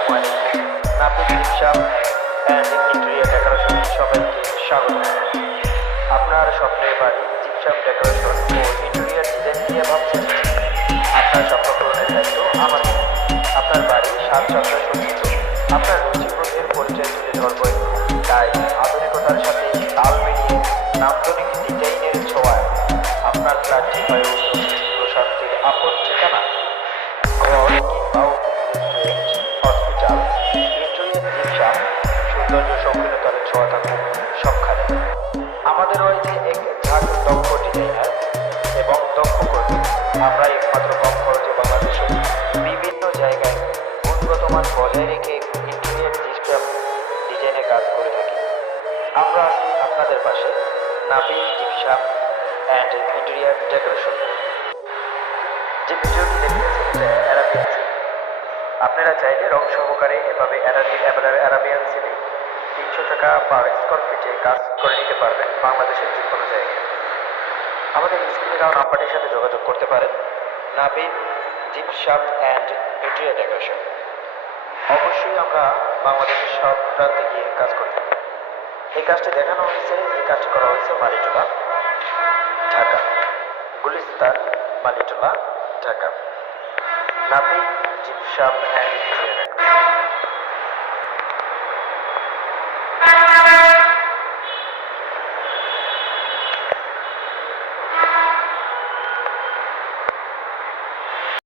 আসসালামু আলাইকুম। নাপিত জিপসাম অ্যান্ড ইন্টেরিয়র ডেকোরেশন সবাইকে স্বাগত। আপনার স্বপ্নের বাড়ি জিপসাম ডেকোরেশন ও ইন্টেরিয়র ডিজাইন নিয়ে ভাবছেন? আপনার স্বপ্ন পূরণের দায়িত্ব আমাদের। আপনার বাড়ি সাজসজ্জা সজ্জিত, আপনার রুচিবোধের পরিচয় তুলে ধরবো। তাই আধুনিকতার সাথে তাল মিলিয়ে নান্দনিক ডিজাইনের ছোঁয়ায় আপনার ফ্ল্যাটটি হয়ে উঠুন প্রশান্তির আপন ঠিকানা। ঘর কিংবা রেস্টুরেন্ট, হসপিটাল, ইন্টেরিয়র জিপসাম সৌন্দর্য শৌখিনতার ছোঁয়া থাকুক সবখানে। আমাদের রয়েছে এক ঝাঁক দক্ষ ডিজাইনার এবং দক্ষ কর্মী। আমরা একমাত্র কম খরচে বাংলাদেশের বিভিন্ন জায়গায় গুণগত মান বজায় রেখে ইন্টেরিয়র জিপসাম ডিজাইনের কাজ করে থাকি। আমরা আছি আপনাদের পাশে। নাপিত জিপসাম অ্যান্ড ইন্টেরিয়র ডেকোরেশন। যে ভিডিওটি দেখতেছেন এটা অ্যারাবিয়ান সিলিং। আপনারা চাইলে রং সহকারে এভাবে অ্যারাবিয়ান সিলিং 300 টাকা পার স্কোয়ার ফিটে কাজ করে নিতে পারবেন বাংলাদেশের যে কোনো জায়গায়। আমাদের স্ক্রিনে দেওয়া নাম্বারটির সাথে যোগাযোগ করতে পারেন। নাপিত জিপসাম অ্যান্ড ইন্টেরিয়র ডেকোরেশন। অবশ্যই আমরা বাংলাদেশের সব প্রান্তে গিয়ে কাজ করে থাকি। এই কাজটি দেখানো হয়েছে, এই কাজটি করা হয়েছে মালিটোলা, ঢাকা। গুলিস্তান, মালিটোলা, ঢাকা। নাপিত জিপসাম অ্যান্ড ইন্টেরিয়র ডেকোরেশন।